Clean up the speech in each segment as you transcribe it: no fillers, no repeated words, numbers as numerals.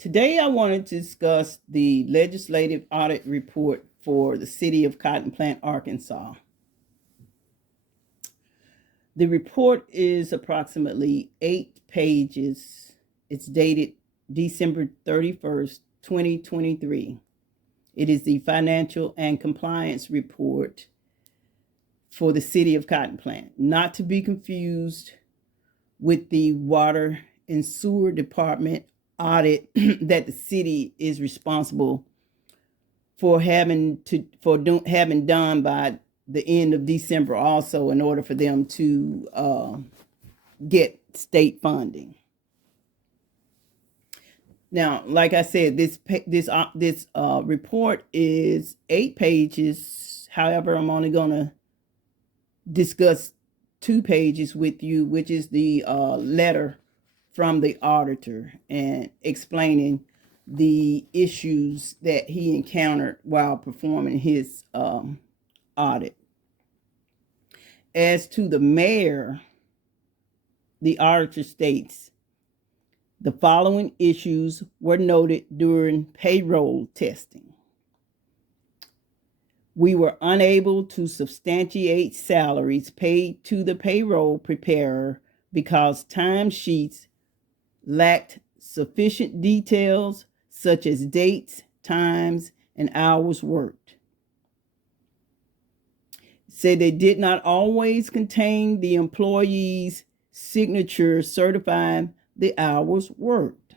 Today I want to discuss the Legislative Audit Report for the City of Cotton Plant, Arkansas. The report is approximately 8 pages. It's dated December 31st, 2023. It is the Financial and Compliance Report for the City of Cotton Plant, not to be confused with the Water and Sewer Department audit that the city is responsible for having done by the end of December, also in order for them to get state funding. Now, like I said, this report is 8 pages. However, I'm only going to discuss 2 pages with you, which is the letter from the auditor and explaining the issues that he encountered while performing his audit. As to the mayor, the auditor states, the following issues were noted during payroll testing. We were unable to substantiate salaries paid to the payroll preparer because timesheets lacked sufficient details such as dates, times, and hours worked. Said they did not always contain the employee's signature certifying the hours worked.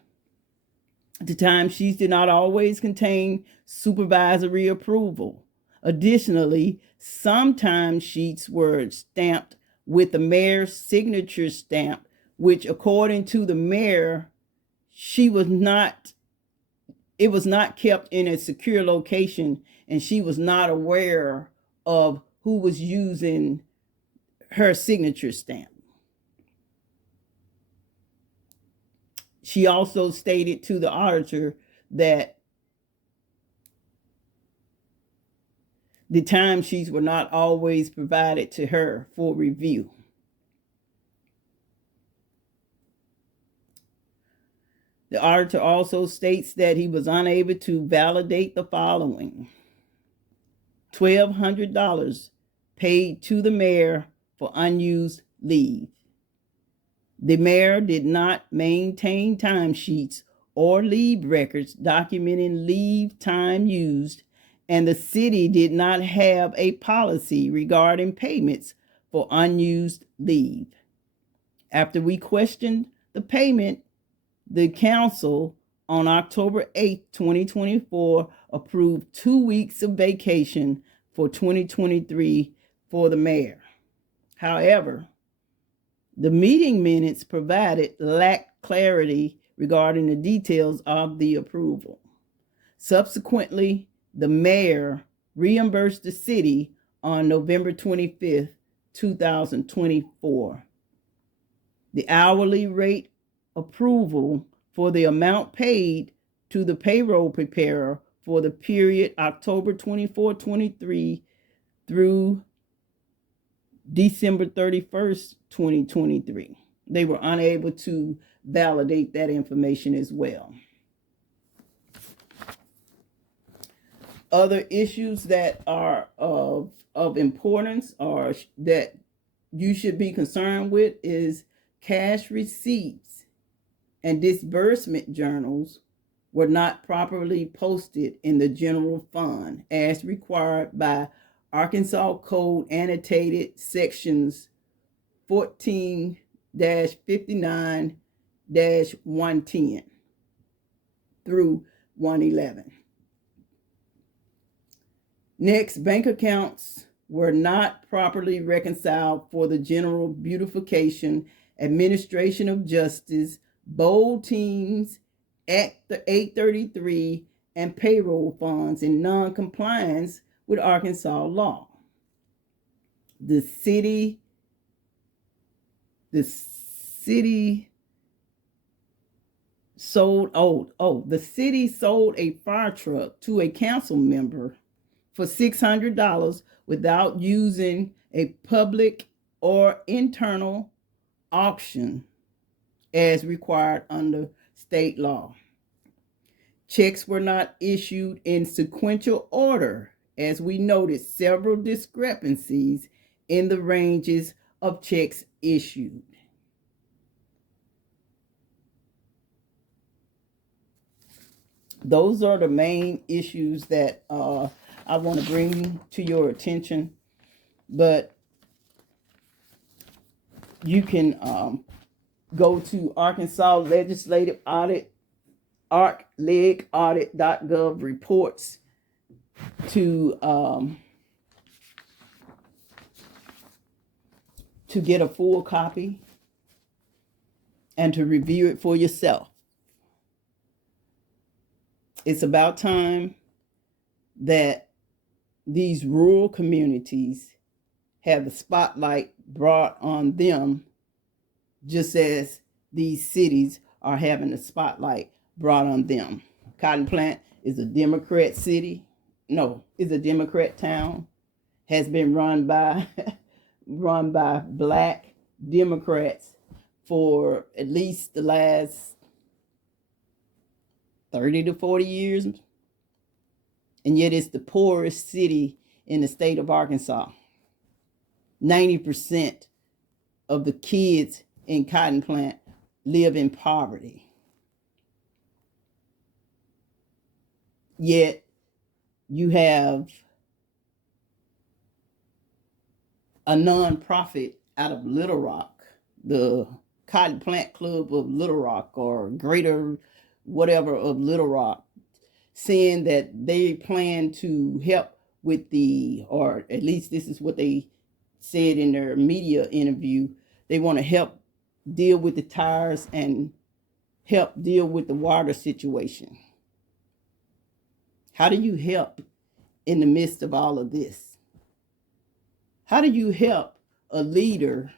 The timesheets did not always contain supervisory approval. Additionally, some timesheets were stamped with the mayor's signature stamp, which according to the mayor, it was not kept in a secure location, and she was not aware of who was using her signature stamp. She also stated to the auditor that the timesheets were not always provided to her for review. The auditor also states that he was unable to validate the following: $1,200 paid to the mayor for unused leave. The mayor did not maintain timesheets or leave records documenting leave time used, and the city did not have a policy regarding payments for unused leave. After we questioned the payment, the council on October 8, 2024, approved 2 weeks of vacation for 2023 for the mayor. However, the meeting minutes provided lacked clarity regarding the details of the approval. Subsequently, the mayor reimbursed the city on November 25th, 2024. The hourly rate approval for the amount paid to the payroll preparer for the period October 24, 23 through December 31st, 2023. They were unable to validate that information as well. Other issues that are of importance or that you should be concerned with is cash receipts and disbursement journals were not properly posted in the general fund as required by Arkansas Code annotated sections 14-59-110 through 111. Next, bank accounts were not properly reconciled for the general beautification, administration of justice, bowl teams, Act 833, and payroll funds in non-compliance with Arkansas law. The city sold a fire truck to a council member for $600 without using a public or internal auction as required under state law. Checks were not issued in sequential order, as we noted several discrepancies in the ranges of checks issued. Those are the main issues that I want to bring to your attention. But you can go to Arkansas Legislative Audit, arclegaudit.gov reports to get a full copy and to review it for yourself. It's about time that these rural communities have the spotlight brought on them, just as these cities are having the spotlight brought on them. Cotton Plant is a Democrat city. No, it's a Democrat town. Has been run by Black Democrats for at least the last 30 to 40 years. And yet it's the poorest city in the state of Arkansas. 90% of the kids in Cotton Plant live in poverty. Yet you have a nonprofit out of Little Rock, the Cotton Plant Club of Little Rock, or Greater whatever of Little Rock, saying that they plan to help with or at least this is what they said in their media interview, they want to help deal with the tires and help deal with the water situation. How do you help in the midst of all of this? How do you help a leader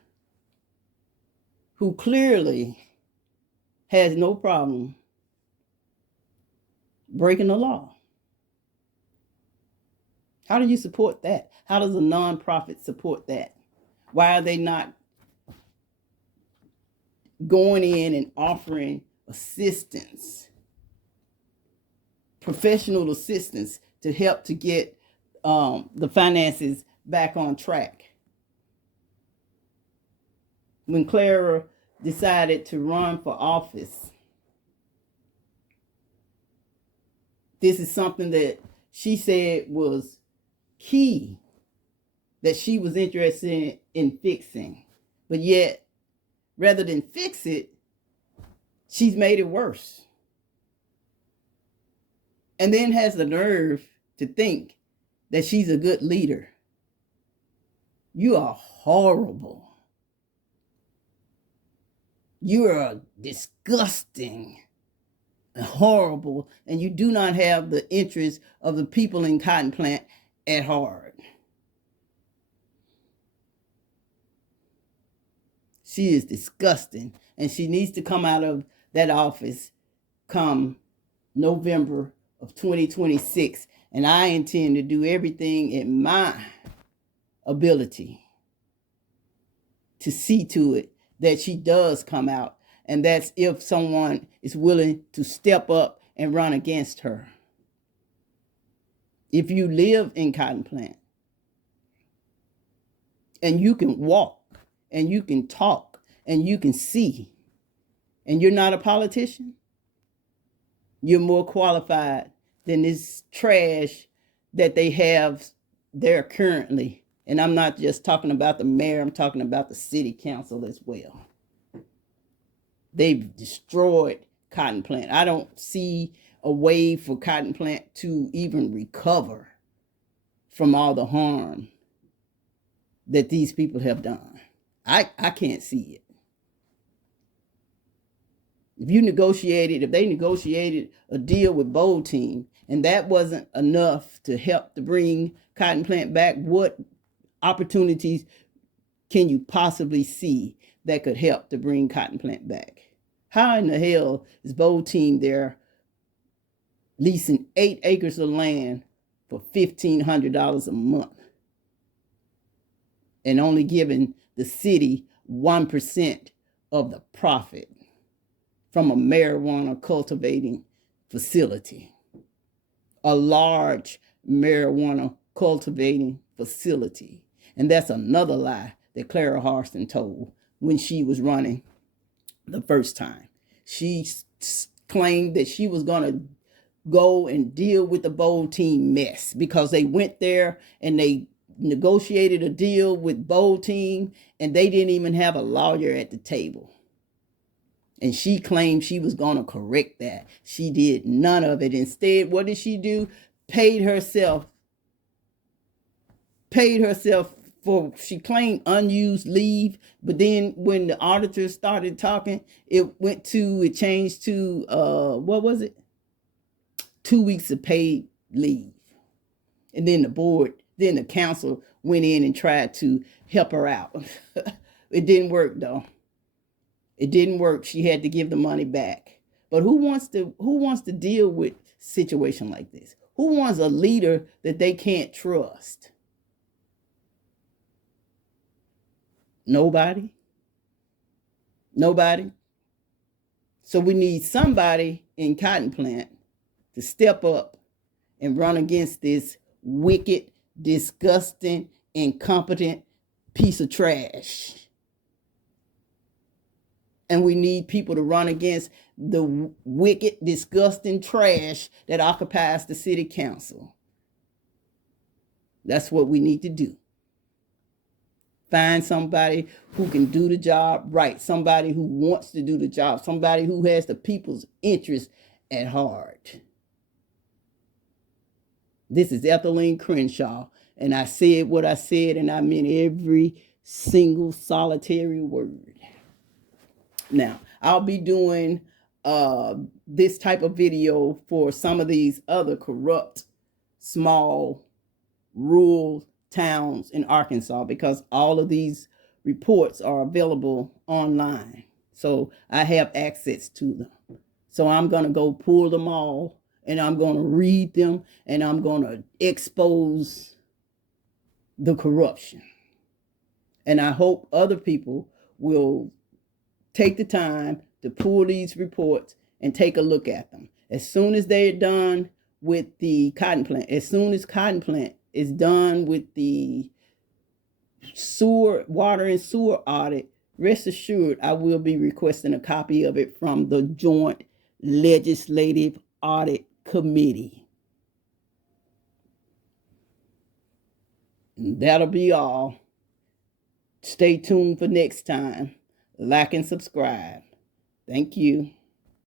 who clearly has no problem breaking the law? How do you support that? How does a nonprofit support that? Why are they not going in and offering assistance, professional assistance, to help to get the finances back on track? When Clara decided to run for office, this is something that she said was key, that she was interested in fixing. But yet, rather than fix it, she's made it worse. And then has the nerve to think that she's a good leader. You are horrible. You are disgusting and horrible, and you do not have the interests of the people in Cotton Plant at heart. She is disgusting, and she needs to come out of that office come November of 2026, and I intend to do everything in my ability to see to it that she does come out, and that's if someone is willing to step up and run against her. If you live in Cotton Plant and you can walk and you can talk and you can see, and you're not a politician, you're more qualified than this trash that they have there currently. And I'm not just talking about the mayor, I'm talking about the city council as well. They've destroyed Cotton Plant. I don't see a way for Cotton Plant to even recover from all the harm that these people have done. I can't see it. If they negotiated a deal with Bold Team, and that wasn't enough to help to bring Cotton Plant back, what opportunities can you possibly see that could help to bring Cotton Plant back? How in the hell is Bold Team there leasing 8 acres of land for $1,500 a month and only giving the city 1% of the profit from a marijuana cultivating facility? a large marijuana cultivating facility. And that's another lie that Clara Harston told when she was running the first time. She claimed that she was going to go and deal with the Bold Team mess because they went there and they negotiated a deal with Bold Team and they didn't even have a lawyer at the table. And she claimed she was going to correct that. She did none of it. Instead, what did she do? Paid herself for, she claimed unused leave. But then when the auditors started talking, it changed to, what was it? 2 weeks of paid leave. And then the council went in and tried to help her out. It didn't work though. It didn't work. She had to give the money back. But who wants to deal with a situation like this? Who wants a leader that they can't trust? Nobody. So we need somebody in Cotton Plant to step up and run against this wicked, disgusting, incompetent piece of trash. And we need people to run against the wicked, disgusting trash that occupies the city council. That's what we need to do. Find somebody who can do the job right, somebody who wants to do the job, somebody who has the people's interest at heart. This is Ethelene Crenshaw, and I said what I said, and I meant every single solitary word. Now, I'll be doing this type of video for some of these other corrupt, small, rural towns in Arkansas because all of these reports are available online. So I have access to them. So I'm going to go pull them all and I'm going to read them and I'm going to expose the corruption. And I hope other people will take the time to pull these reports and take a look at them. As soon as they're done with the Cotton Plant, as soon as Cotton Plant is done with the water and sewer audit, rest assured I will be requesting a copy of it from the Joint Legislative Audit Committee. And that'll be all. Stay tuned for next time. Like and subscribe. Thank you.